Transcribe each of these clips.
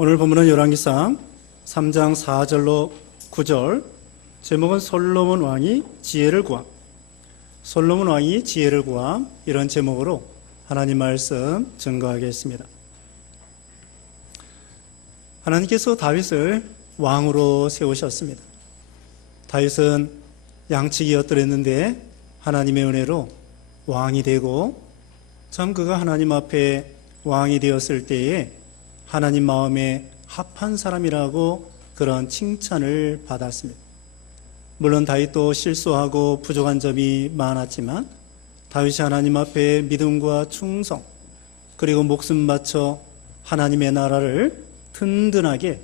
오늘 본문은 열왕기상 3장 4절로 9절, 제목은 솔로몬 왕이 지혜를 구함. 솔로몬 왕이 지혜를 구함, 이런 제목으로 하나님 말씀 증거하겠습니다. 하나님께서 다윗을 왕으로 세우셨습니다. 다윗은 양치기였더랬는데 하나님의 은혜로 왕이 되고, 참 그가 하나님 앞에 왕이 되었을 때에 하나님 마음에 합한 사람이라고 그런 칭찬을 받았습니다. 물론 다윗도 실수하고 부족한 점이 많았지만 다윗이 하나님 앞에 믿음과 충성, 그리고 목숨 바쳐 하나님의 나라를 튼튼하게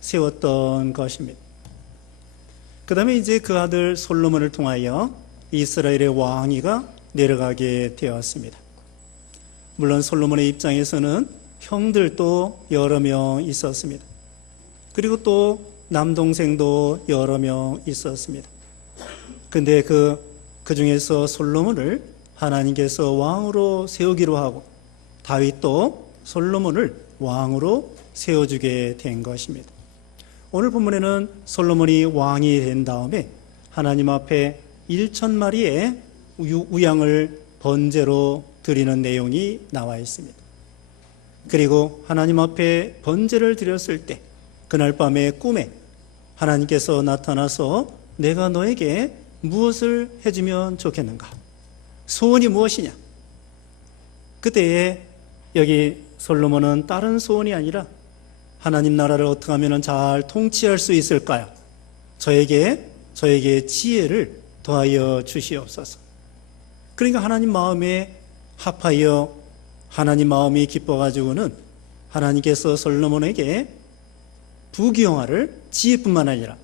세웠던 것입니다. 그 다음에 이제 그 아들 솔로몬을 통하여 이스라엘의 왕위가 내려가게 되었습니다. 물론 솔로몬의 입장에서는 형들도 여러 명 있었습니다. 그리고 또 남동생도 여러 명 있었습니다. 근데 그 중에서 솔로몬을 하나님께서 왕으로 세우기로 하고 다윗도 솔로몬을 왕으로 세워주게 된 것입니다. 오늘 본문에는 솔로몬이 왕이 된 다음에 하나님 앞에 1,000마리의 우양을 번제로 드리는 내용이 나와 있습니다. 그리고 하나님 앞에 번제를 드렸을 때 그날 밤에 꿈에 하나님께서 나타나서 내가 너에게 무엇을 해주면 좋겠는가? 소원이 무엇이냐? 그때에 여기 솔로몬은 다른 소원이 아니라 하나님 나라를 어떻게 하면 잘 통치할 수 있을까요? 저에게 지혜를 더하여 주시옵소서. 그러니까 하나님 마음에 합하여 하나님 마음이 기뻐가지고는 하나님께서 솔로몬에게 부귀영화를, 지혜뿐만 아니라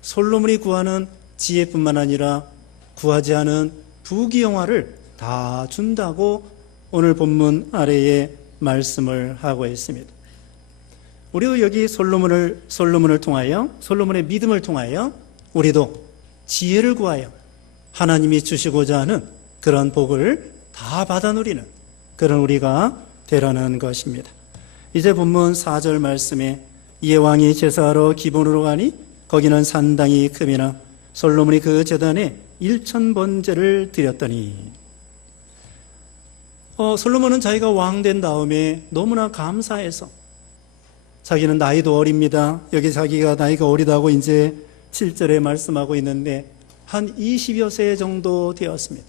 솔로몬이 구하는 지혜뿐만 아니라 구하지 않은 부귀영화를 다 준다고 오늘 본문 아래에 말씀을 하고 있습니다. 우리도 여기 솔로몬을 통하여, 솔로몬의 믿음을 통하여 우리도 지혜를 구하여 하나님이 주시고자 하는 그런 복을 다 받아 누리는 그런 우리가 되라는 것입니다. 이제 본문 4절 말씀에 이에 왕이 제사하러 기본으로 가니 거기는 산당이 큼이나 솔로몬이 그 제단에 1,000번제를 드렸더니, 솔로몬은 자기가 왕 된 다음에 너무나 감사해서, 자기는 나이도 어립니다. 여기 자기가 나이가 어리다고 이제 7절에 말씀하고 있는데 한 20여 세 정도 되었습니다.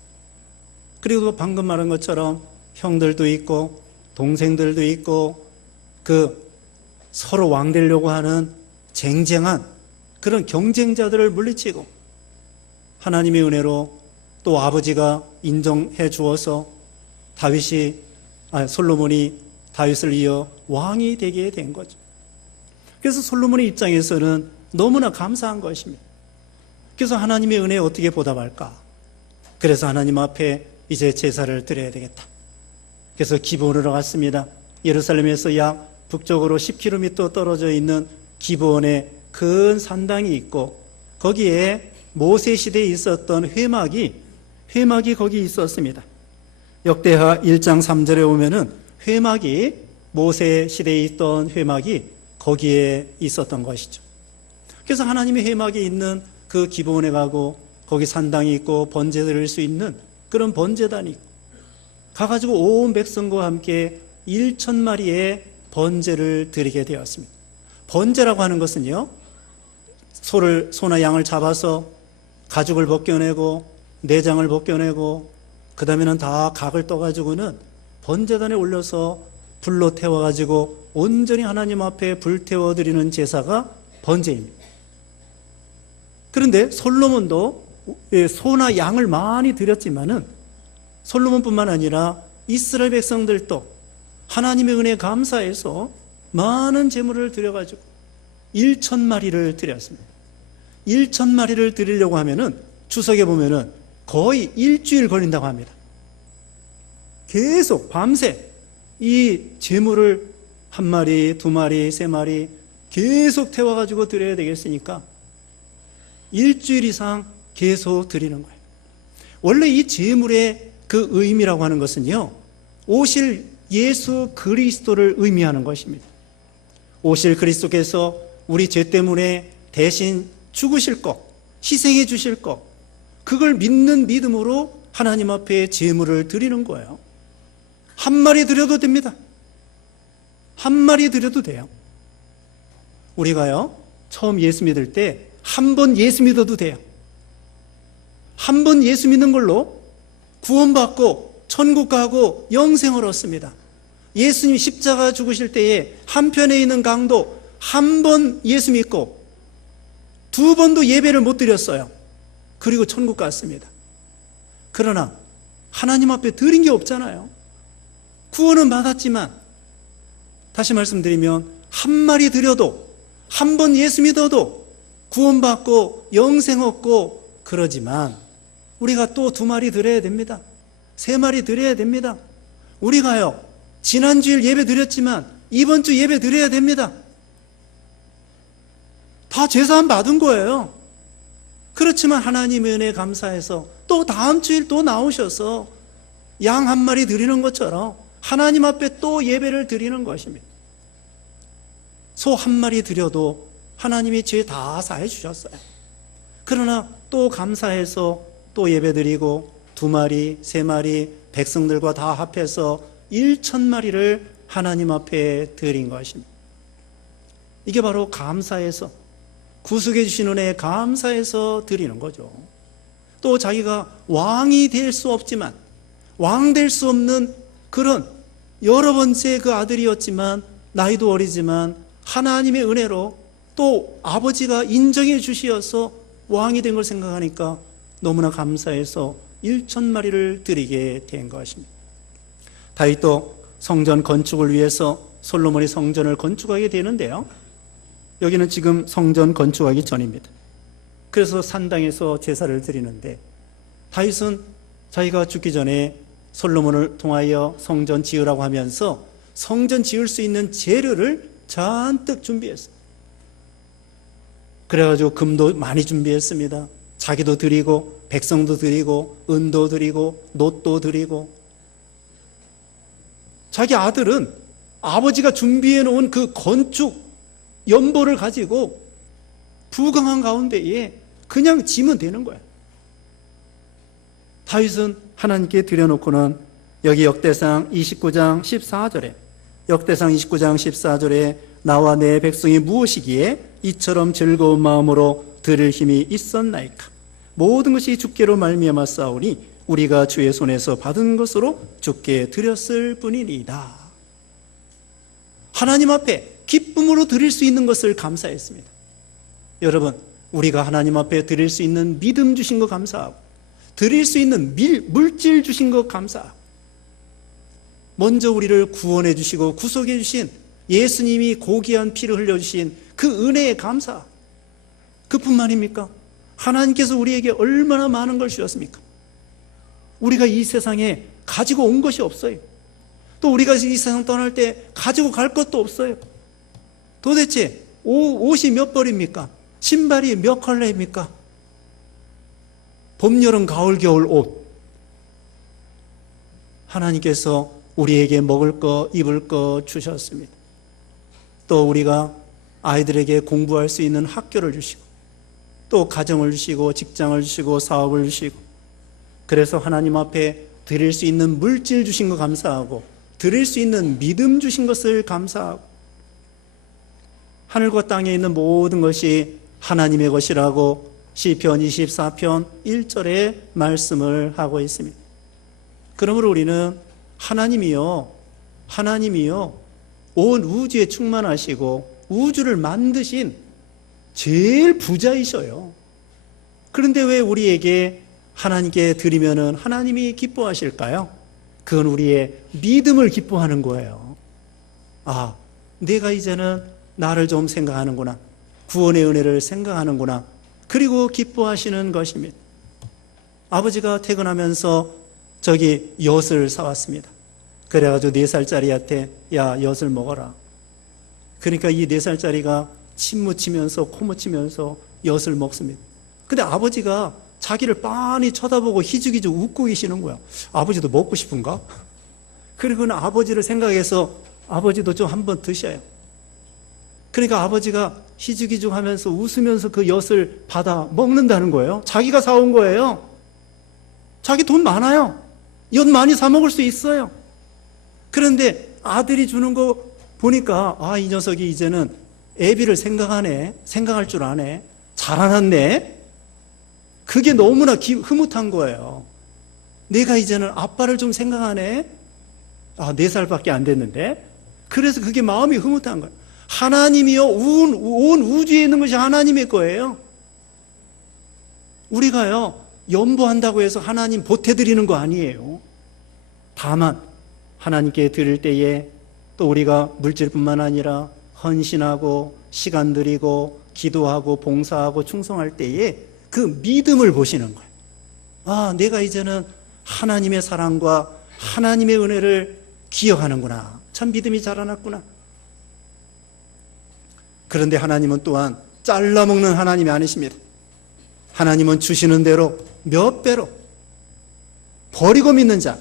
그리고 방금 말한 것처럼 형들도 있고 동생들도 있고 그 서로 왕 되려고 하는 쟁쟁한 그런 경쟁자들을 물리치고 하나님의 은혜로 또 아버지가 인정해 주어서 솔로몬이 다윗을 이어 왕이 되게 된 거죠. 그래서 솔로몬의 입장에서는 너무나 감사한 것입니다. 그래서 하나님의 은혜에 어떻게 보답할까? 그래서 하나님 앞에 이제 제사를 드려야 되겠다. 그래서 기브온으로 갔습니다. 예루살렘에서 약 북쪽으로 10km 떨어져 있는 기브온에 큰 산당이 있고 거기에 모세 시대에 있었던 회막이 거기 있었습니다. 역대하 1장 3절에 보면은 회막이, 모세 시대에 있던 회막이 거기에 있었던 것이죠. 그래서 하나님의 회막이 있는 그 기브온에 가고 거기 산당이 있고 번제 드릴 수 있는 그런 번제단이 있고 가가지고 온 백성과 함께 1,000마리의 번제를 드리게 되었습니다. 번제라고 하는 것은요, 소나 양을 잡아서 가죽을 벗겨내고 내장을 벗겨내고 그 다음에는 다 각을 떠가지고는 번제단에 올려서 불로 태워가지고 온전히 하나님 앞에 불태워드리는 제사가 번제입니다. 그런데 솔로몬도 소나 양을 많이 드렸지만은 솔로몬뿐만 아니라 이스라엘 백성들도 하나님의 은혜에 감사해서 많은 제물을 드려가지고 1,000마리를 드렸습니다. 1,000마리를 드리려고 하면은 주석에 보면은 거의 일주일 걸린다고 합니다. 계속 밤새 이 제물을 1마리, 2마리, 3마리 계속 태워가지고 드려야 되겠으니까 일주일 이상 계속 드리는 거예요. 원래 이 제물의 그 의미라고 하는 것은요, 오실 예수 그리스도를 의미하는 것입니다. 오실 그리스도께서 우리 죄 때문에 대신 죽으실 것, 희생해 주실 것, 그걸 믿는 믿음으로 하나님 앞에 제물을 드리는 거예요. 한 마리 드려도 됩니다. 한 마리 드려도 돼요. 우리가요, 처음 예수 믿을 때 한 번 예수 믿어도 돼요. 한 번 예수 믿는 걸로 구원받고 천국 가고 영생을 얻습니다. 예수님 십자가 죽으실 때에 한편에 있는 강도 한 번 예수 믿고 두 번도 예배를 못 드렸어요. 그리고 천국 갔습니다. 그러나 하나님 앞에 드린 게 없잖아요. 구원은 받았지만, 다시 말씀드리면 한 마리 드려도, 한 번 예수 믿어도 구원받고 영생 얻고 그러지만, 우리가 또 2마리 드려야 됩니다. 3마리 드려야 됩니다. 우리가요, 지난주일 예배 드렸지만 이번 주 예배 드려야 됩니다. 다 제사함 받은 거예요. 그렇지만 하나님의 은혜에 감사해서 또 다음 주일 또 나오셔서 양 1마리 드리는 것처럼 하나님 앞에 또 예배를 드리는 것입니다. 소 1마리 드려도 하나님이 죄 다 사해 주셨어요. 그러나 또 감사해서 또 예배 드리고 2마리, 3마리 백성들과 다 합해서 1,000마리를 하나님 앞에 드린 것입니다. 이게 바로 감사해서, 구속해 주신 은혜에 감사해서 드리는 거죠. 또 자기가 왕이 될 수 없지만, 왕 될 수 없는 그런 여러 번째 그 아들이었지만, 나이도 어리지만 하나님의 은혜로 또 아버지가 인정해 주시어서 왕이 된 걸 생각하니까 너무나 감사해서 1,000마리를 드리게 된 것입니다. 다윗도 성전 건축을 위해서 솔로몬이 성전을 건축하게 되는데요, 여기는 지금 성전 건축하기 전입니다. 그래서 산당에서 제사를 드리는데, 다윗은 자기가 죽기 전에 솔로몬을 통하여 성전 지으라고 하면서 성전 지을 수 있는 재료를 잔뜩 준비했어요. 그래가지고 금도 많이 준비했습니다. 자기도 드리고 백성도 드리고 은도 드리고 놋도 드리고, 자기 아들은 아버지가 준비해 놓은 그 건축 연보를 가지고 부강한 가운데에 그냥 지면 되는 거예요. 다윗은 하나님께 드려놓고는 여기 역대상 29장 14절에, 역대상 29장 14절에 나와 내 백성이 무엇이기에 이처럼 즐거운 마음으로 드릴 힘이 있었나이까. 모든 것이 주께로 말미암아 싸우니 우리가 주의 손에서 받은 것으로 주께 드렸을 뿐이니이다. 하나님 앞에 기쁨으로 드릴 수 있는 것을 감사했습니다. 여러분, 우리가 하나님 앞에 드릴 수 있는 믿음 주신 거 감사하고, 드릴 수 있는 물질 주신 거 감사하고, 먼저 우리를 구원해 주시고 구속해 주신 예수님이 고귀한 피를 흘려주신 그 은혜에 감사, 그뿐만입니까? 하나님께서 우리에게 얼마나 많은 걸 주셨습니까? 우리가 이 세상에 가지고 온 것이 없어요. 또 우리가 이 세상 떠날 때 가지고 갈 것도 없어요. 도대체 옷이 몇 벌입니까? 신발이 몇 컬러입니까? 봄, 여름, 가을, 겨울 옷. 하나님께서 우리에게 먹을 거, 입을 거 주셨습니다. 또 우리가 아이들에게 공부할 수 있는 학교를 주시고, 또 가정을 주시고, 직장을 주시고, 사업을 주시고, 그래서 하나님 앞에 드릴 수 있는 물질 주신 거 감사하고, 드릴 수 있는 믿음 주신 것을 감사하고, 하늘과 땅에 있는 모든 것이 하나님의 것이라고 시편 24편 1절에 말씀을 하고 있습니다. 그러므로 우리는 하나님이요 온 우주에 충만하시고 우주를 만드신 제일 부자이셔요. 그런데 왜 우리에게 하나님께 드리면은 하나님이 기뻐하실까요? 그건 우리의 믿음을 기뻐하는 거예요. 아, 내가 이제는 나를 좀 생각하는구나, 구원의 은혜를 생각하는구나, 그리고 기뻐하시는 것입니다. 아버지가 퇴근하면서 저기 엿을 사왔습니다. 그래가지고 4살짜리한테 야, 엿을 먹어라. 그러니까 이 4살짜리가 침 묻히면서 코 묻히면서 엿을 먹습니다. 근데 아버지가 자기를 빤히 쳐다보고 희죽희죽 웃고 계시는 거야. 아버지도 먹고 싶은가? 그리고는 아버지를 생각해서 아버지도 좀 한번 드셔요. 그러니까 아버지가 희죽희죽 하면서 웃으면서 그 엿을 받아 먹는다는 거예요. 자기가 사온 거예요. 자기 돈 많아요. 엿 많이 사 먹을 수 있어요. 그런데 아들이 주는 거 보니까 이 녀석이 이제는 애비를 생각하네. 생각할 줄 아네. 자라났네. 그게 너무나 흐뭇한 거예요. 내가 이제는 아빠를 좀 생각하네. 4살밖에 안 됐는데. 그래서 그게 마음이 흐뭇한 거예요. 하나님이요, 온 우주에 있는 것이 하나님의 거예요. 우리가요, 연보한다고 해서 하나님 보태드리는 거 아니에요. 다만 하나님께 드릴 때에 또 우리가 물질뿐만 아니라 헌신하고 시간 드리고 기도하고 봉사하고 충성할 때에 그 믿음을 보시는 거예요. 내가 이제는 하나님의 사랑과 하나님의 은혜를 기억하는구나. 참 믿음이 자라났구나. 그런데 하나님은 또한 잘라먹는 하나님이 아니십니다. 하나님은 주시는 대로 몇 배로 버리고 믿는 자.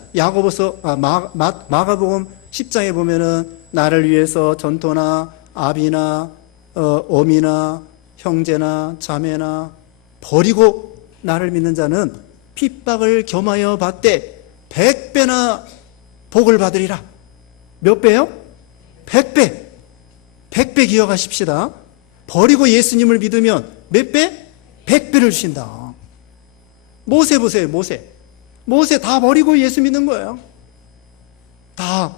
마가복음 10장에 보면은 나를 위해서 전토나 아비나 어미나 형제나 자매나 버리고 나를 믿는 자는 핍박을 겸하여 받되 100배나 복을 받으리라. 몇 배요? 100배. 100배 기억하십시다. 버리고 예수님을 믿으면 몇 배? 100배를 주신다. 모세 보세요. 모세 다 버리고 예수 믿는 거예요. 다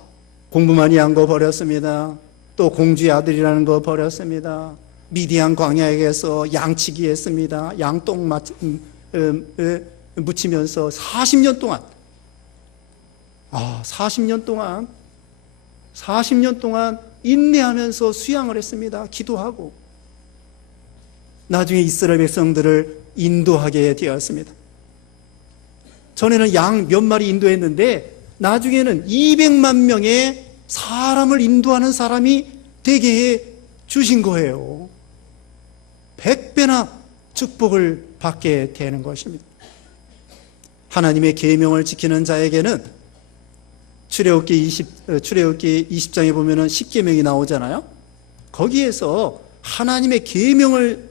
공부 많이 한 거 버렸습니다. 또 공주의 아들이라는 거 버렸습니다. 미디안 광야에서 양치기 했습니다. 양똥 묻히면서 40년 동안 40년 동안 인내하면서 수양을 했습니다. 기도하고 나중에 이스라엘 백성들을 인도하게 되었습니다. 전에는 양 몇 마리 인도했는데 나중에는 200만 명의 사람을 인도하는 사람이 되게 해 주신 거예요. 100배나 축복을 받게 되는 것입니다. 하나님의 계명을 지키는 자에게는 출애굽기 20장에 보면은 10계명이 나오잖아요. 거기에서 하나님의 계명을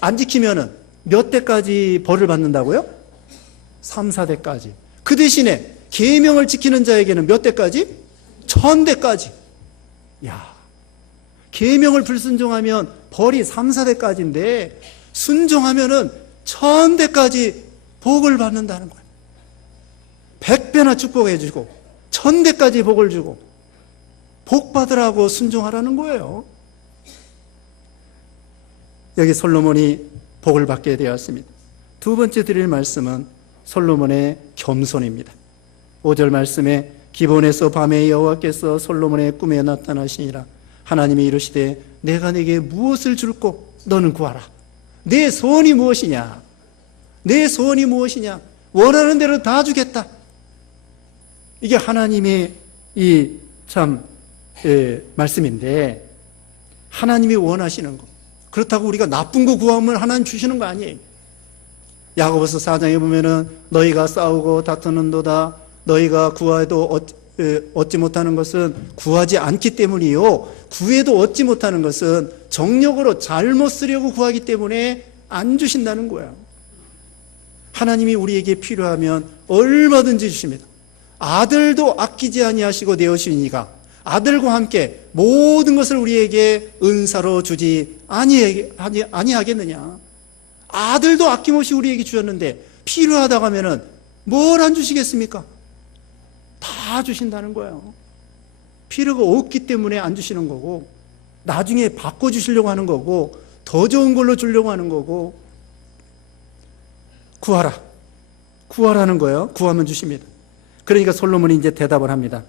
안 지키면은 몇 대까지 벌을 받는다고요? 3, 4대까지. 그 대신에 계명을 지키는 자에게는 몇 대까지? 1000대까지. 계명을 불순종하면 벌이 3, 4대까지인데 순종하면은 1000대까지 복을 받는다는 거예요. 100배나 축복해 주고 1000대까지 복을 주고 복 받으라고 순종하라는 거예요. 여기 솔로몬이 복을 받게 되었습니다. 두 번째 드릴 말씀은 솔로몬의 겸손입니다. 5절 말씀에 기본에서 밤에 여호와께서 솔로몬의 꿈에 나타나시니라. 하나님이 이르시되 내가 네게 무엇을 줄꼬 너는 구하라. 내 소원이 무엇이냐? 내 소원이 무엇이냐? 원하는 대로 다 주겠다. 이게 하나님의 말씀인데 하나님이 원하시는 거. 그렇다고 우리가 나쁜 거 구하면 하나님 주시는 거 아니에요. 야고보서 4장에 보면은 너희가 싸우고 다투는도다. 너희가 구해도 얻지 못하는 것은 구하지 않기 때문이요. 구해도 얻지 못하는 것은 정력으로 잘못 쓰려고 구하기 때문에 안 주신다는 거예요. 하나님이 우리에게 필요하면 얼마든지 주십니다. 아들도 아끼지 아니하시고 내어주시니가 아들과 함께 모든 것을 우리에게 은사로 주지 아니하겠느냐. 아들도 아낌없이 우리에게 주셨는데 필요하다고 하면은 뭘 안 주시겠습니까? 다 주신다는 거예요. 필요가 없기 때문에 안 주시는 거고 나중에 바꿔주시려고 하는 거고 더 좋은 걸로 주려고 하는 거고 구하라는 거예요. 구하면 주십니다. 그러니까 솔로몬이 이제 대답을 합니다.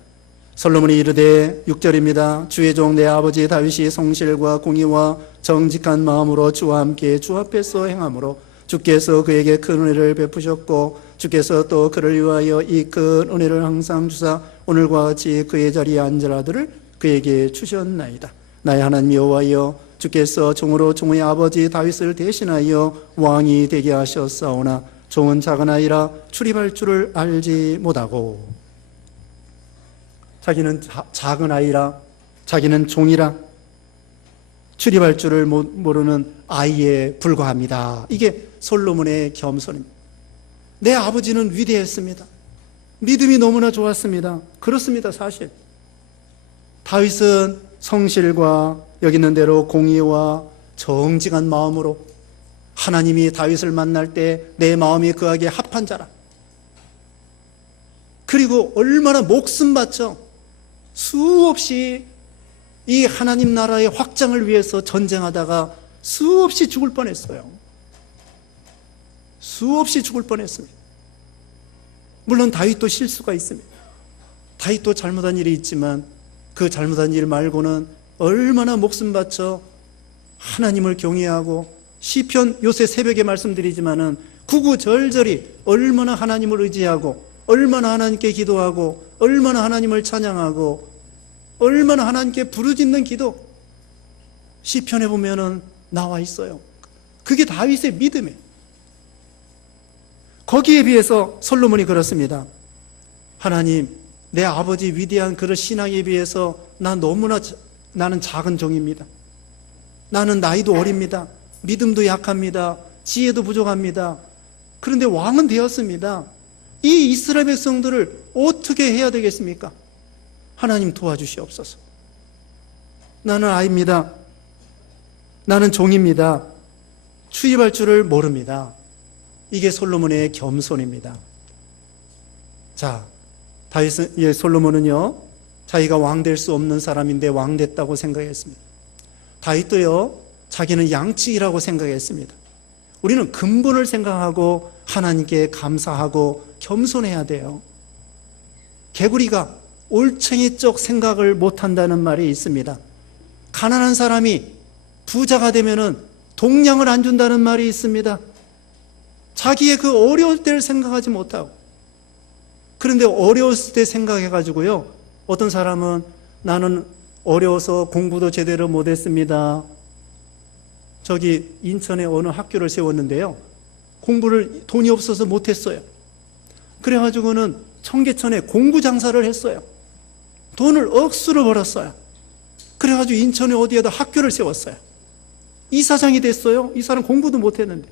솔로몬이 이르되 6절입니다. 주의 종 내 아버지 다윗이 성실과 공의와 정직한 마음으로 주와 함께 주 앞에서 행함으로 주께서 그에게 큰 은혜를 베푸셨고 주께서 또 그를 위하여 이 큰 은혜를 항상 주사 오늘과 같이 그의 자리에 앉을 아들을 그에게 주셨나이다. 나의 하나님 여호와여 주께서 종으로 종의 아버지 다윗을 대신하여 왕이 되게 하셨사오나 종은 작은 아이라 출입할 줄을 알지 못하고. 자기는 작은 아이라 자기는 종이라 출입할 줄을 모르는 아이에 불과합니다. 이게 솔로몬의 겸손입니다. 내 아버지는 위대했습니다. 믿음이 너무나 좋았습니다. 그렇습니다. 사실 다윗은 성실과 여기 있는 대로 공의와 정직한 마음으로 하나님이 다윗을 만날 때 내 마음이 그에게 합한 자라. 그리고 얼마나 목숨 바쳐 수없이 이 하나님 나라의 확장을 위해서 전쟁하다가 수없이 죽을 뻔했어요. 수없이 죽을 뻔했습니다. 물론 다윗도 실수가 있습니다. 다윗도 잘못한 일이 있지만 그 잘못한 일 말고는 얼마나 목숨 바쳐 하나님을 경외하고 시편 요새 새벽에 말씀드리지만은 구구절절히 얼마나 하나님을 의지하고 얼마나 하나님께 기도하고 얼마나 하나님을 찬양하고 얼마나 하나님께 부르짖는 기도 시편에 보면은 나와 있어요. 그게 다윗의 믿음이에요. 거기에 비해서 솔로몬이 그렇습니다. 하나님, 내 아버지 위대한 그런 신앙에 비해서 나는 작은 종입니다. 나는 나이도 어립니다. 믿음도 약합니다. 지혜도 부족합니다. 그런데 왕은 되었습니다. 이 이스라엘 백성들을 어떻게 해야 되겠습니까? 하나님 도와주시옵소서. 나는 아이입니다. 나는 종입니다. 출입할 줄을 모릅니다. 이게 솔로몬의 겸손입니다. 자, 솔로몬은요, 자기가 왕 될 수 없는 사람인데 왕 됐다고 생각했습니다. 다윗도요, 자기는 양치기라고 생각했습니다. 우리는 근본을 생각하고 하나님께 감사하고 겸손해야 돼요. 개구리가 올챙이적 생각을 못한다는 말이 있습니다. 가난한 사람이 부자가 되면은 동량을 안 준다는 말이 있습니다. 자기의 그 어려울 때를 생각하지 못하고, 그런데 어려웠을 때 생각해가지고요, 어떤 사람은 나는 어려워서 공부도 제대로 못했습니다. 저기 인천에 어느 학교를 세웠는데요, 공부를 돈이 없어서 못했어요. 그래가지고는 청계천에 공부 장사를 했어요. 돈을 억수로 벌었어요. 그래가지고 인천에 어디에다 학교를 세웠어요. 이사장이 됐어요. 이 사람 공부도 못했는데.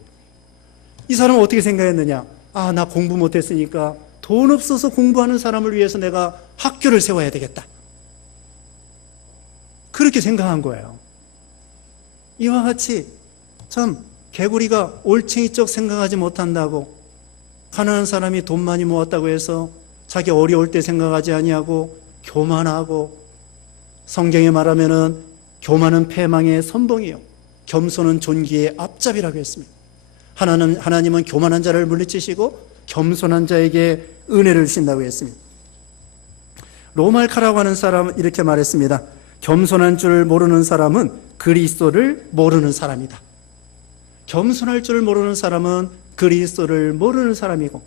이 사람은 어떻게 생각했느냐? 아, 나 공부 못했으니까 돈 없어서 공부하는 사람을 위해서 내가 학교를 세워야 되겠다. 그렇게 생각한 거예요. 이와 같이 참 개구리가 올챙이적 생각하지 못한다고, 가난한 사람이 돈 많이 모았다고 해서 자기 어려울 때 생각하지 아니하고 교만하고, 성경에 말하면은 교만은 패망의 선봉이요 겸손은 존귀의 앞잡이라고 했습니다. 하나님은 교만한 자를 물리치시고 겸손한 자에게 은혜를 주신다고 했습니다. 로말카라고 하는 사람은 이렇게 말했습니다. 겸손한 줄 모르는 사람은 그리스도를 모르는 사람이다. 겸손할 줄 모르는 사람은 그리스도를 모르는 사람이고,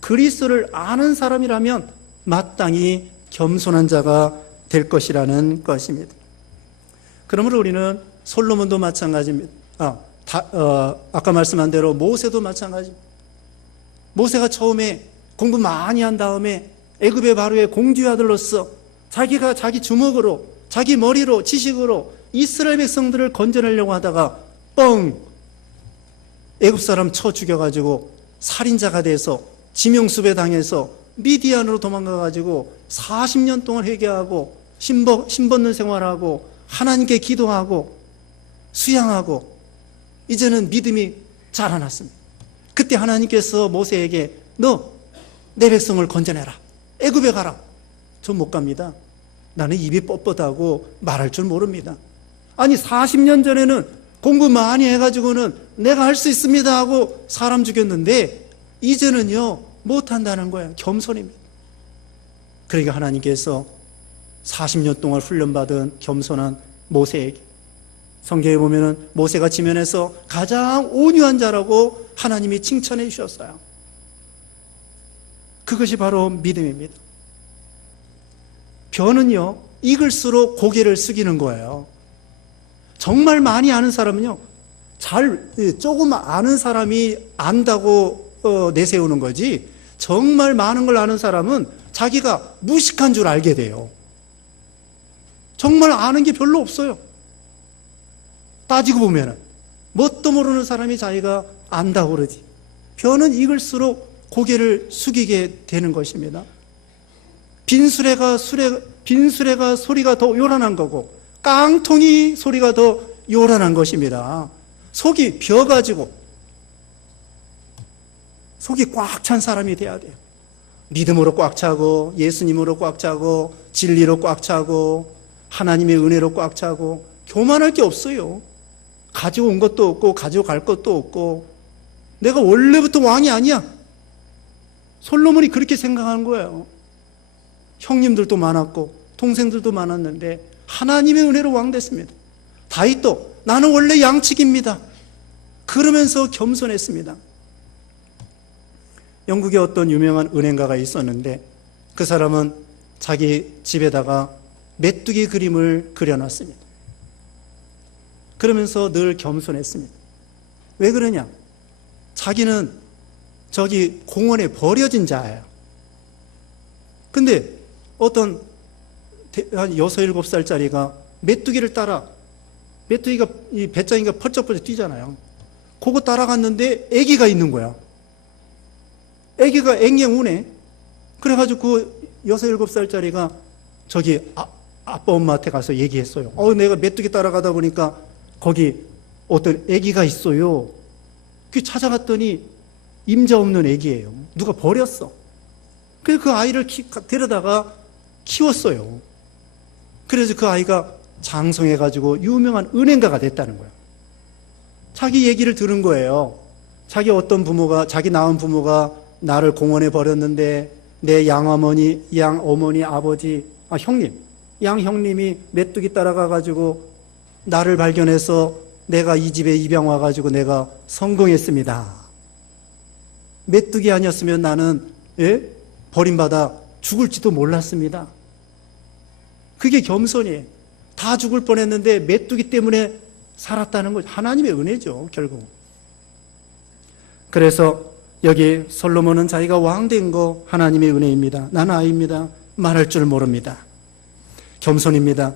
그리스도를 아는 사람이라면 마땅히 겸손한 자가 될 것이라는 것입니다. 그러므로 우리는 솔로몬도 마찬가지입니다. 아까 말씀한 대로 모세도 마찬가지입니다. 모세가 처음에 공부 많이 한 다음에 애굽의 바로의 공주의 아들로서 자기가 자기 주먹으로, 자기 머리로, 지식으로 이스라엘 백성들을 건져내려고 하다가 애굽 사람 쳐 죽여가지고 살인자가 돼서 지명수배 당해서 미디안으로 도망가가지고 40년 동안 회개하고 신벗는 생활하고 하나님께 기도하고 수양하고 이제는 믿음이 자라났습니다. 그때 하나님께서 모세에게 너 내 백성을 건져내라. 애굽에 가라. 전 못 갑니다. 나는 입이 뻣뻣하고 말할 줄 모릅니다. 아니 40년 전에는 공부 많이 해가지고는 내가 할 수 있습니다 하고 사람 죽였는데 이제는요 못한다는 거예요. 겸손입니다. 그러니까 하나님께서 40년 동안 훈련받은 겸손한 모세에게, 성경에 보면은 모세가 지면에서 가장 온유한 자라고 하나님이 칭찬해 주셨어요. 그것이 바로 믿음입니다. 벼는요 익을수록 고개를 숙이는 거예요. 정말 많이 아는 사람은요, 조금 아는 사람이 안다고 내세우는 거지, 정말 많은 걸 아는 사람은 자기가 무식한 줄 알게 돼요. 정말 아는 게 별로 없어요. 따지고 보면은 뭣도 모르는 사람이 자기가 안다고 그러지. 벼는 익을수록 고개를 숙이게 되는 것입니다. 빈수레가 소리가 더 요란한 거고 깡통이 소리가 더 요란한 것입니다. 속이 벼가지고 속이 꽉 찬 사람이 돼야 돼요. 믿음으로 꽉 차고 예수님으로 꽉 차고 진리로 꽉 차고 하나님의 은혜로 꽉 차고 교만할 게 없어요. 가지고 온 것도 없고 가지고 갈 것도 없고 내가 원래부터 왕이 아니야. 솔로몬이 그렇게 생각하는 거예요. 형님들도 많았고 동생들도 많았는데 하나님의 은혜로 왕 됐습니다. 다윗도 나는 원래 양측입니다. 그러면서 겸손했습니다. 영국에 어떤 유명한 은행가가 있었는데 그 사람은 자기 집에다가 메뚜기 그림을 그려놨습니다. 그러면서 늘 겸손했습니다. 왜 그러냐? 자기는 저기 공원에 버려진 자예요. 근데 어떤 한 6, 7살짜리가 메뚜기를 따라, 메뚜기가 이 배짱이가 펄쩍펄쩍 뛰잖아요. 그거 따라갔는데 애기가 있는 거야. 애기가 앵앵 우네. 그래가지고 그 6, 7살짜리가 저기 아빠 엄마한테 가서 얘기했어요. 내가 메뚜기 따라가다 보니까 거기 어떤 애기가 있어요. 그 찾아갔더니 임자 없는 애기예요. 누가 버렸어. 그래서 그 아이를 데려다가 키웠어요. 그래서 그 아이가 장성해가지고 유명한 은행가가 됐다는 거예요. 자기 얘기를 들은 거예요. 자기 낳은 부모가 나를 공원에 버렸는데 내 양어머니, 아버지, 양형님이 메뚜기 따라가가지고 나를 발견해서 내가 이 집에 입양 와가지고 내가 성공했습니다. 메뚜기 아니었으면 나는 버림받아 죽을지도 몰랐습니다. 그게 겸손이에요. 다 죽을 뻔했는데 메뚜기 때문에 살았다는 건 하나님의 은혜죠, 결국. 그래서 여기 솔로몬은 자기가 왕된 거 하나님의 은혜입니다. 나는 아이입니다. 말할 줄 모릅니다. 겸손입니다.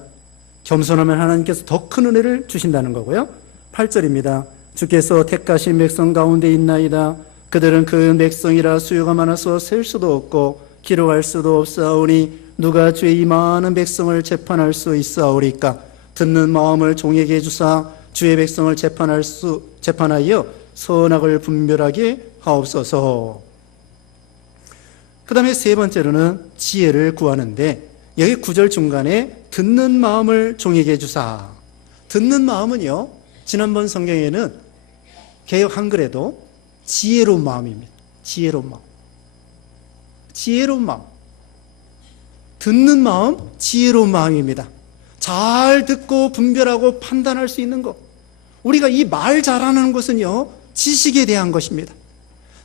겸손하면 하나님께서 더 큰 은혜를 주신다는 거고요. 8절입니다. 주께서 택하신 백성 가운데 있나이다. 그들은 그 백성이라 수요가 많아서 셀 수도 없고 기록할 수도 없사오니 누가 주의 이 많은 백성을 재판할 수 있사오리까. 듣는 마음을 종에게 주사 주의 백성을 재판하여 선악을 분별하게 하옵소서. 그 다음에 세 번째로는 지혜를 구하는데 여기 9절 중간에 듣는 마음을 종에게 주사. 듣는 마음은요, 지난번 성경에는 개역 한글에도 지혜로운 마음입니다. 지혜로운 마음. 지혜로운 마음. 듣는 마음, 지혜로운 마음입니다. 잘 듣고 분별하고 판단할 수 있는 것. 우리가 이 말 잘하는 것은요, 지식에 대한 것입니다.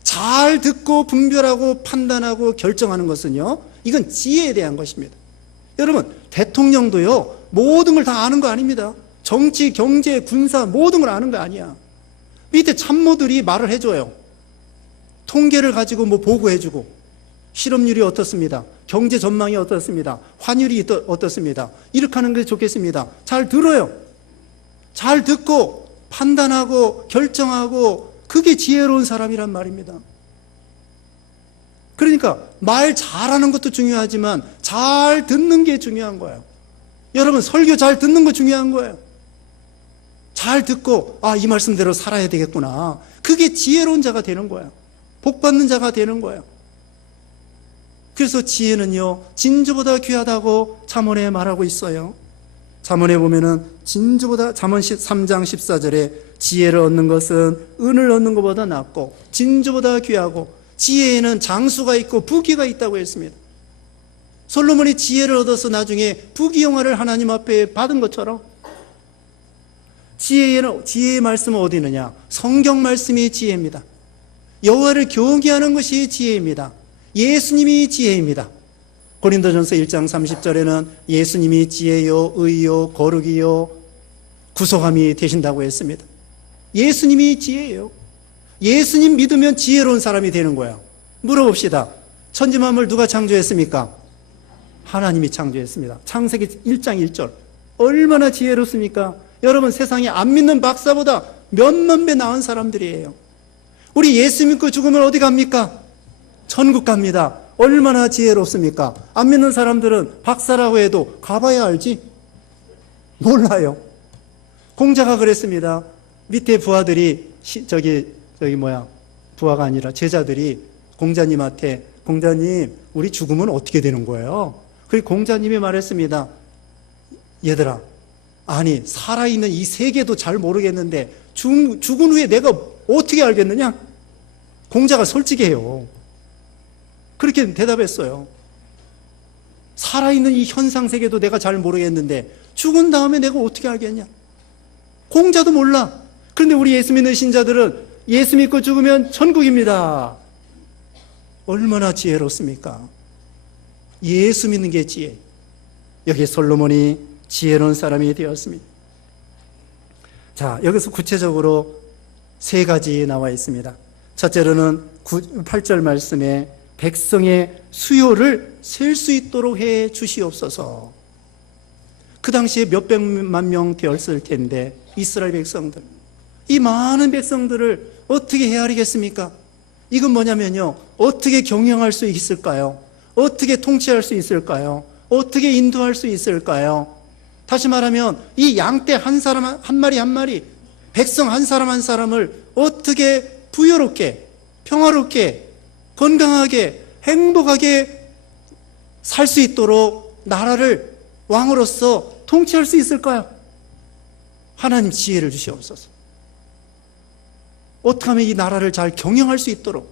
잘 듣고 분별하고 판단하고 결정하는 것은요, 이건 지혜에 대한 것입니다. 여러분, 대통령도요, 모든 걸 다 아는 거 아닙니다. 정치, 경제, 군사 모든 걸 아는 거 아니야. 밑에 참모들이 말을 해줘요. 통계를 가지고 보고해주고, 실업률이 어떻습니다. 경제 전망이 어떻습니다. 환율이 어떻습니다. 이렇게 하는 게 좋겠습니다. 잘 들어요. 잘 듣고 판단하고 결정하고, 그게 지혜로운 사람이란 말입니다. 그러니까 말 잘하는 것도 중요하지만 잘 듣는 게 중요한 거예요. 여러분, 설교 잘 듣는 거 중요한 거예요. 잘 듣고 이 말씀대로 살아야 되겠구나. 그게 지혜로운 자가 되는 거예요. 복 받는 자가 되는 거예요. 그래서 지혜는요, 진주보다 귀하다고 잠언에 말하고 있어요. 잠언에 보면은 진주보다, 잠언 3장 14절에 지혜를 얻는 것은 은을 얻는 것보다 낫고 진주보다 귀하고 지혜에는 장수가 있고 부귀가 있다고 했습니다. 솔로몬이 지혜를 얻어서 나중에 부귀영화를 하나님 앞에 받은 것처럼 지혜의 말씀은 어디 있느냐? 성경 말씀이 지혜입니다. 여호와를 경외하는 것이 지혜입니다. 예수님이 지혜입니다. 고린도전서 1장 30절에는 예수님이 지혜요, 의요, 거룩이요, 구속함이 되신다고 했습니다. 예수님이 지혜예요. 예수님 믿으면 지혜로운 사람이 되는 거예요. 물어봅시다. 천지만물 누가 창조했습니까? 하나님이 창조했습니다. 창세기 1장 1절. 얼마나 지혜롭습니까? 여러분, 세상에 안 믿는 박사보다 몇만 배 나은 사람들이에요. 우리 예수 믿고 죽으면 어디 갑니까? 천국 갑니다. 얼마나 지혜롭습니까? 안 믿는 사람들은 박사라고 해도 가봐야 알지? 몰라요. 공자가 그랬습니다. 밑에 부하들이 부하가 아니라 제자들이 공자님한테, 공자님, 우리 죽으면 어떻게 되는 거예요? 그리고 공자님이 말했습니다. 얘들아, 아니 살아있는 이 세계도 잘 모르겠는데 죽은 후에 내가 어떻게 알겠느냐? 공자가 솔직해요. 그렇게 대답했어요. 살아있는 이 현상세계도 내가 잘 모르겠는데 죽은 다음에 내가 어떻게 알겠냐? 공자도 몰라. 그런데 우리 예수 믿는 신자들은 예수 믿고 죽으면 천국입니다. 얼마나 지혜롭습니까? 예수 믿는 게 지혜. 여기 솔로몬이 지혜로운 사람이 되었습니다. 자, 여기서 구체적으로 세 가지 나와 있습니다. 첫째로는 8절 말씀에 백성의 수요를 셀 수 있도록 해 주시옵소서. 그 당시에 몇백만 명 되었을 텐데 이스라엘 백성들, 이 많은 백성들을 어떻게 헤아리겠습니까? 이건 뭐냐면요, 어떻게 경영할 수 있을까요? 어떻게 통치할 수 있을까요? 어떻게 인도할 수 있을까요? 다시 말하면 이 양떼 한 사람 한 마리 한 마리, 백성 한 사람 한 사람을 어떻게 부유롭게, 평화롭게, 건강하게, 행복하게 살 수 있도록 나라를 왕으로서 통치할 수 있을까요? 하나님 지혜를 주시옵소서. 어떻게 하면 이 나라를 잘 경영할 수 있도록,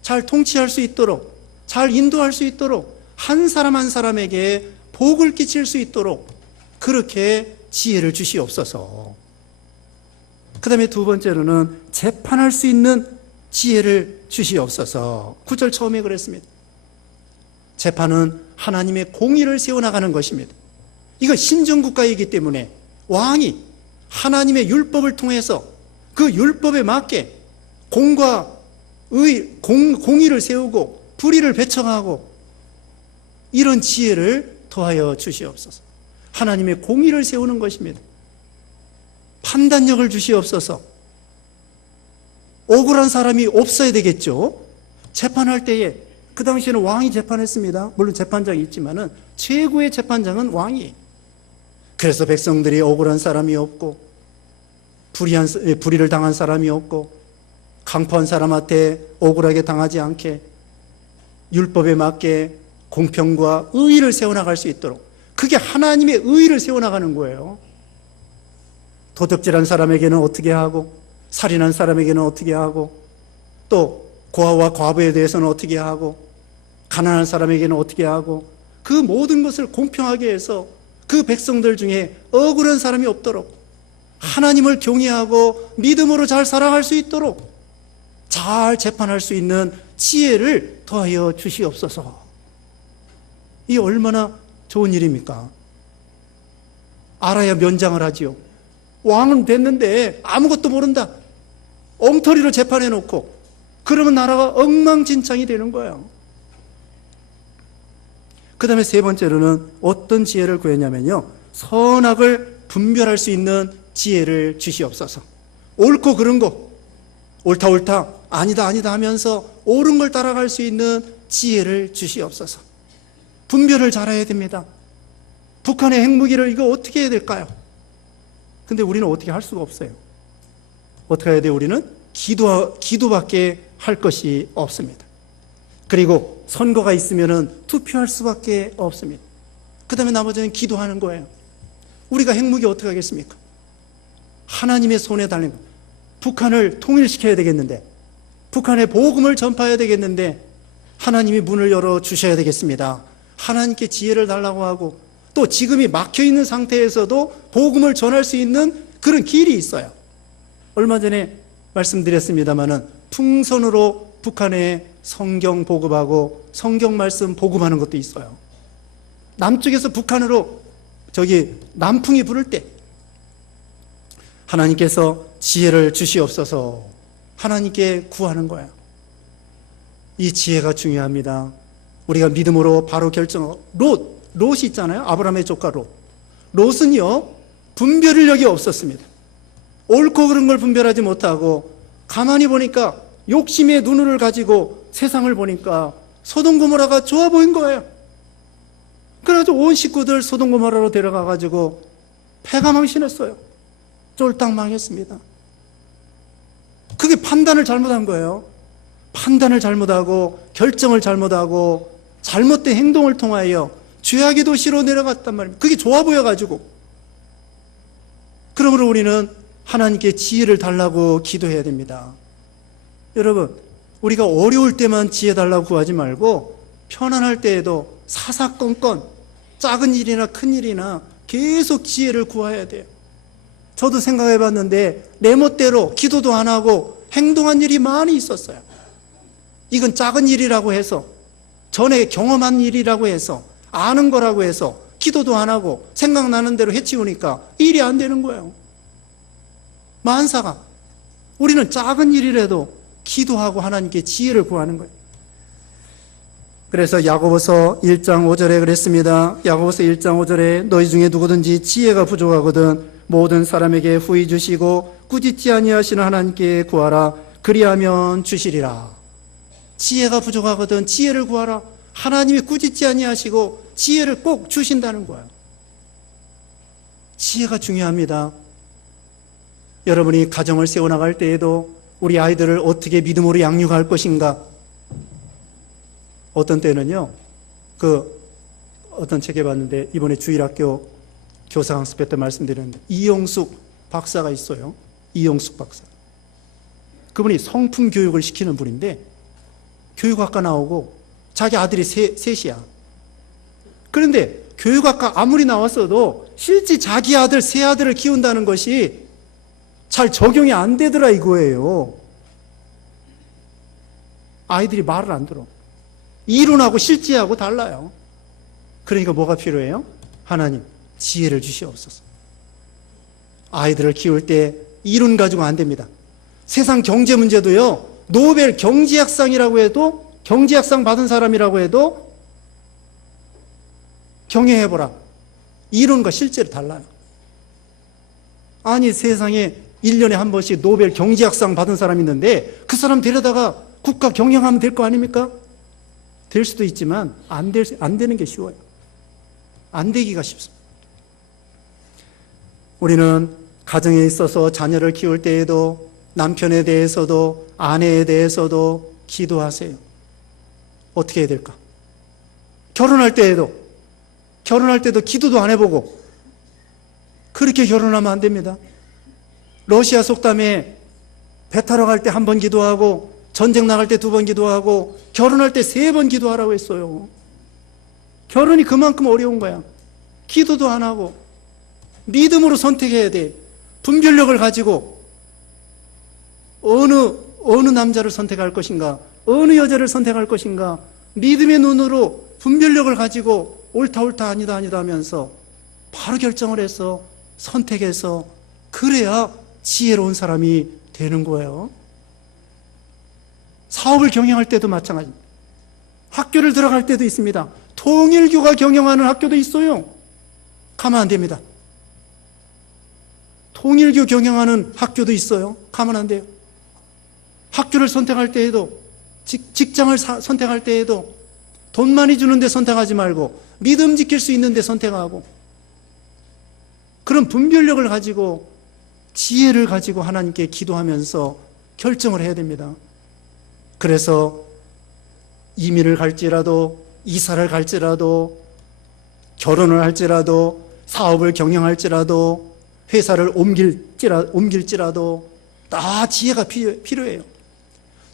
잘 통치할 수 있도록, 잘 인도할 수 있도록, 한 사람 한 사람에게 복을 끼칠 수 있도록 그렇게 지혜를 주시옵소서. 그 다음에 두 번째로는 재판할 수 있는 지혜를 주시옵소서. 9절 처음에 그랬습니다. 재판은 하나님의 공의를 세워나가는 것입니다. 이건 신정국가이기 때문에 왕이 하나님의 율법을 통해서 그 율법에 맞게 공과 공의를 세우고 불의를 배척하고 이런 지혜를 더하여 주시옵소서. 하나님의 공의를 세우는 것입니다. 판단력을 주시옵소서. 억울한 사람이 없어야 되겠죠. 재판할 때에 그 당시에는 왕이 재판했습니다. 물론 재판장이 있지만은 최고의 재판장은 왕이. 그래서 백성들이 억울한 사람이 없고 불의를 당한 사람이 없고 강포한 사람한테 억울하게 당하지 않게 율법에 맞게 공평과 의의를 세워나갈 수 있도록, 그게 하나님의 의의를 세워나가는 거예요. 도둑질한 사람에게는 어떻게 하고, 살인한 사람에게는 어떻게 하고, 또 고아와 과부에 대해서는 어떻게 하고, 가난한 사람에게는 어떻게 하고, 그 모든 것을 공평하게 해서 그 백성들 중에 억울한 사람이 없도록, 하나님을 경외하고 믿음으로 잘 살아갈 수 있도록 잘 재판할 수 있는 지혜를 더하여 주시옵소서. 이 얼마나 좋은 일입니까? 알아야 면장을 하지요. 왕은 됐는데 아무것도 모른다. 엉터리로 재판해놓고 그러면 나라가 엉망진창이 되는 거예요. 그 다음에 세 번째로는 어떤 지혜를 구했냐면요, 선악을 분별할 수 있는 지혜를 주시옵소서. 옳고 그른 거, 옳다 아니다 하면서 옳은 걸 따라갈 수 있는 지혜를 주시옵소서. 분별을 잘해야 됩니다. 북한의 핵무기를 이거 어떻게 해야 될까요? 근데 우리는 어떻게 할 수가 없어요. 어떻게 해야 돼요? 우리는 기도밖에 할 것이 없습니다. 그리고 선거가 있으면은 투표할 수밖에 없습니다. 그 다음에 나머지는 기도하는 거예요. 우리가 핵무기 어떻게 하겠습니까? 하나님의 손에 달린 거. 북한을 통일시켜야 되겠는데, 북한의 복음을 전파해야 되겠는데 하나님이 문을 열어주셔야 되겠습니다. 하나님께 지혜를 달라고 하고, 또 지금이 막혀있는 상태에서도 복음을 전할 수 있는 그런 길이 있어요. 얼마 전에 말씀드렸습니다마는 풍선으로 북한에 성경 보급하고 성경 말씀 보급하는 것도 있어요. 남쪽에서 북한으로 남풍이 부를 때 하나님께서 지혜를 주시옵소서 하나님께 구하는 거예요. 이 지혜가 중요합니다. 우리가 믿음으로 바로 롯이 있잖아요. 아브라함의 조카 롯. 롯은요, 분별력이 없었습니다. 옳고 그른 걸 분별하지 못하고 가만히 보니까 욕심의 눈을 가지고 세상을 보니까 소돔 고모라가 좋아 보인 거예요. 그래가지고 온 식구들 소돔 고모라로 데려가가지고 폐가 망신했어요. 쫄딱 망했습니다. 그게 판단을 잘못한 거예요. 판단을 잘못하고 결정을 잘못하고 잘못된 행동을 통하여 죄악의 도시로 내려갔단 말입니다. 그게 좋아 보여가지고. 그러므로 우리는 하나님께 지혜를 달라고 기도해야 됩니다. 여러분, 우리가 어려울 때만 지혜 달라고 구하지 말고 편안할 때에도 사사건건 작은 일이나 큰 일이나 계속 지혜를 구해야 돼요. 저도 생각해 봤는데 내 멋대로 기도도 안 하고 행동한 일이 많이 있었어요. 이건 작은 일이라고 해서, 전에 경험한 일이라고 해서, 아는 거라고 해서 기도도 안 하고 생각나는 대로 해치우니까 일이 안 되는 거예요. 만사가. 우리는 작은 일이라도 기도하고 하나님께 지혜를 구하는 거예요. 그래서 야고보서 1장 5절에 그랬습니다. 야고보서 1장 5절에 너희 중에 누구든지 지혜가 부족하거든 모든 사람에게 후히 주시고 꾸짖지 아니하시는 하나님께 구하라. 그리하면 주시리라. 지혜가 부족하거든 지혜를 구하라. 하나님이 꾸짖지 아니하시고 지혜를 꼭 주신다는 거예요. 지혜가 중요합니다. 여러분이 가정을 세워나갈 때에도 우리 아이들을 어떻게 믿음으로 양육할 것인가? 어떤 때는요, 어떤 책에 봤는데, 이번에 주일학교 교사 강습회 때 말씀드렸는데, 이용숙 박사가 있어요. 이용숙 박사. 그분이 성품 교육을 시키는 분인데, 교육학과 나오고, 자기 아들이 셋이야. 그런데 교육학과 아무리 나왔어도, 실제 자기 아들, 세 아들을 키운다는 것이 잘 적용이 안 되더라 이거예요. 아이들이 말을 안 들어. 이론하고 실제하고 달라요. 그러니까 뭐가 필요해요? 하나님, 지혜를 주시옵소서. 아이들을 키울 때 이론 가지고 안 됩니다. 세상 경제 문제도요, 노벨 경제학상이라고 해도, 경제학상 받은 사람이라고 해도 경영해보라. 이론과 실제로 달라요. 아니, 세상에 1년에 한 번씩 노벨 경제학상 받은 사람이 있는데 그 사람 데려다가 국가 경영하면 될 거 아닙니까? 될 수도 있지만 안 되는 게 쉬워요. 안 되기가 쉽습니다. 우리는 가정에 있어서 자녀를 키울 때에도 남편에 대해서도 아내에 대해서도 기도하세요. 어떻게 해야 될까? 결혼할 때도 기도도 안 해보고 그렇게 결혼하면 안 됩니다. 러시아 속담에 배 타러 갈 때 한 번 기도하고 전쟁 나갈 때 2번 기도하고 결혼할 때 3번 기도하라고 했어요. 결혼이 그만큼 어려운 거야. 기도도 안 하고 믿음으로 선택해야 돼. 분별력을 가지고 어느 남자를 선택할 것인가, 어느 여자를 선택할 것인가, 믿음의 눈으로 분별력을 가지고 옳다 아니다 하면서 바로 결정을 해서 선택해서, 그래야 지혜로운 사람이 되는 거예요. 사업을 경영할 때도 마찬가지입니다. 학교를 들어갈 때도 있습니다. 통일교가 경영하는 학교도 있어요. 가면 안 됩니다. 통일교 경영하는 학교도 있어요. 가면 안 돼요. 학교를 선택할 때에도, 직장을 선택할 때에도 돈 많이 주는 데 선택하지 말고 믿음 지킬 수 있는 데 선택하고, 그런 분별력을 가지고 지혜를 가지고 하나님께 기도하면서 결정을 해야 됩니다. 그래서 이민을 갈지라도, 이사를 갈지라도, 결혼을 할지라도, 사업을 경영할지라도, 회사를 옮길지라도 다 지혜가 필요해요.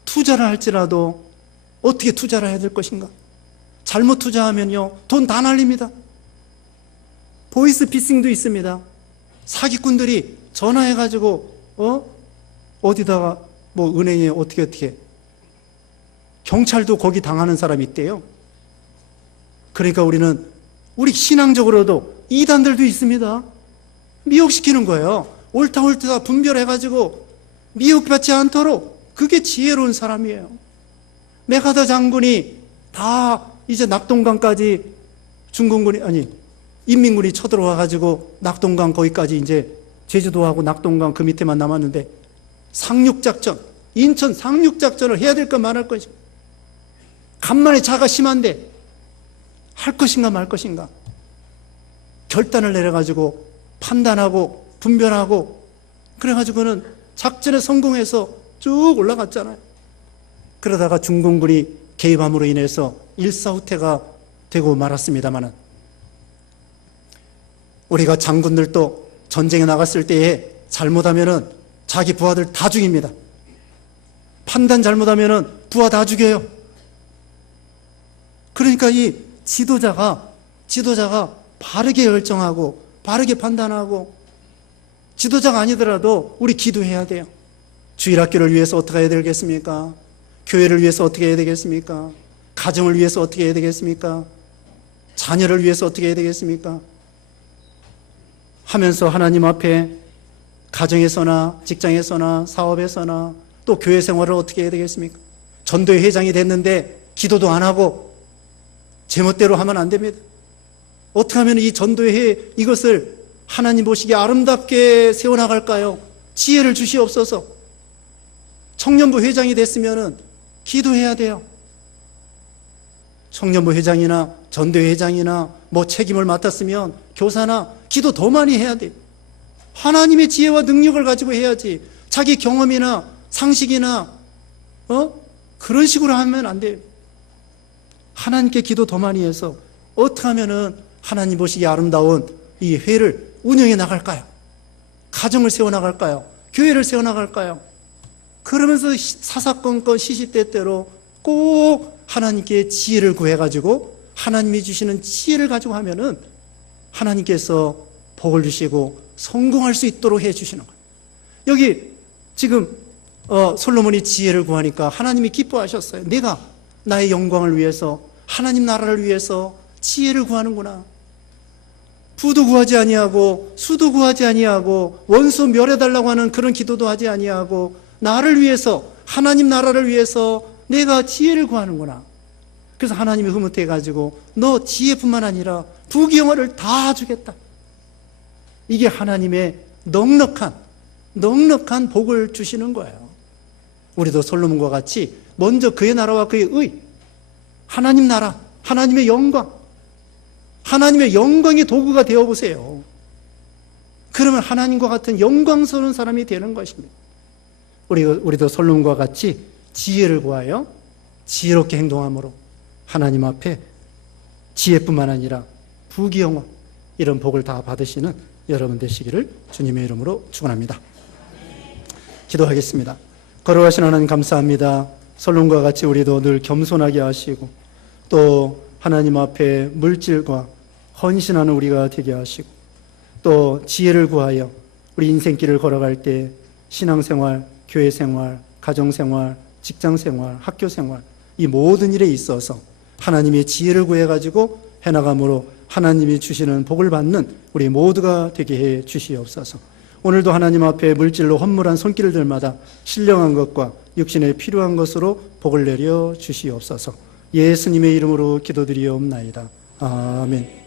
투자를 할지라도 어떻게 투자를 해야 될 것인가? 잘못 투자하면요, 돈 다 날립니다. 보이스피싱도 있습니다. 사기꾼들이 전화해가지고 어디다가 뭐 은행에 어떻게 경찰도 거기 당하는 사람이 있대요. 그러니까 우리 신앙적으로도 이단들도 있습니다. 미혹시키는 거예요. 옳다 분별해가지고 미혹받지 않도록. 그게 지혜로운 사람이에요. 메가더 장군이 다 이제 낙동강까지 중공군이, 인민군이 쳐들어와 가지고 낙동강 거기까지 이제 제주도하고 낙동강 그 밑에만 남았는데 상륙작전, 인천 상륙작전을 해야 될까 말할 것인가? 간만에 자가 심한데 할 것인가 말 것인가? 결단을 내려가지고 판단하고 분별하고 그래가지고는 작전에 성공해서 쭉 올라갔잖아요. 그러다가 중공군이 개입함으로 인해서 일사후퇴가 되고 말았습니다마는 우리가 장군들도 전쟁에 나갔을 때에 잘못하면은 자기 부하들 다 죽입니다. 판단 잘못하면은 부하 다 죽여요. 그러니까 이 지도자가 바르게 결정하고 바르게 판단하고 지도자가 아니더라도 우리 기도해야 돼요. 주일학교를 위해서 어떻게 해야 되겠습니까? 교회를 위해서 어떻게 해야 되겠습니까? 가정을 위해서 어떻게 해야 되겠습니까? 자녀를 위해서 어떻게 해야 되겠습니까? 하면서 하나님 앞에 가정에서나 직장에서나 사업에서나 또 교회 생활을 어떻게 해야 되겠습니까? 전도회 회장이 됐는데 기도도 안 하고 제멋대로 하면 안 됩니다. 어떻게 하면 이 전도회 이것을 하나님 보시기에 아름답게 세워나갈까요? 지혜를 주시옵소서. 청년부 회장이 됐으면 기도해야 돼요. 청년부 회장이나 전도회 회장이나 뭐 책임을 맡았으면 교사나 기도 더 많이 해야 돼요. 하나님의 지혜와 능력을 가지고 해야지 자기 경험이나 상식이나 그런 식으로 하면 안 돼요. 하나님께 기도 더 많이 해서 어떻게 하면은 하나님 보시기에 아름다운 이 회를 운영해 나갈까요? 가정을 세워나갈까요? 교회를 세워나갈까요? 그러면서 사사건건 시시때때로 꼭 하나님께 지혜를 구해가지고 하나님이 주시는 지혜를 가지고 하면은 하나님께서 복을 주시고 성공할 수 있도록 해주시는 거예요. 여기 지금 솔로몬이 지혜를 구하니까 하나님이 기뻐하셨어요. 내가 나의 영광을 위해서 하나님 나라를 위해서 지혜를 구하는구나. 부도 구하지 아니하고 수도 구하지 아니하고 원수 멸해달라고 하는 그런 기도도 하지 아니하고 나를 위해서 하나님 나라를 위해서 내가 지혜를 구하는구나. 그래서 하나님이 흐뭇해가지고 너 지혜뿐만 아니라 부귀영화를 다 주겠다. 이게 하나님의 넉넉한 복을 주시는 거예요. 우리도 솔로몬과 같이 먼저 그의 나라와 그의 의, 하나님 나라, 하나님의 영광, 하나님의 영광의 도구가 되어보세요. 그러면 하나님과 같은 영광스러운 사람이 되는 것입니다. 우리도 솔로몬과 같이 지혜를 구하여 지혜롭게 행동함으로 하나님 앞에 지혜뿐만 아니라 부귀영화 이런 복을 다 받으시는 여러분 되시기를 주님의 이름으로 축원합니다. 기도하겠습니다. 거룩하신 하나님 감사합니다. 솔로몬과 같이 우리도 늘 겸손하게 하시고 또 하나님 앞에 물질과 헌신하는 우리가 되게 하시고 또 지혜를 구하여 우리 인생길을 걸어갈 때 신앙생활, 교회생활, 가정생활, 직장생활, 학교생활 이 모든 일에 있어서 하나님의 지혜를 구해가지고 해나감으로 하나님이 주시는 복을 받는 우리 모두가 되게 해 주시옵소서. 오늘도 하나님 앞에 물질로 헌물한 손길들마다 신령한 것과 육신에 필요한 것으로 복을 내려 주시옵소서. 예수님의 이름으로 기도드리옵나이다. 아멘.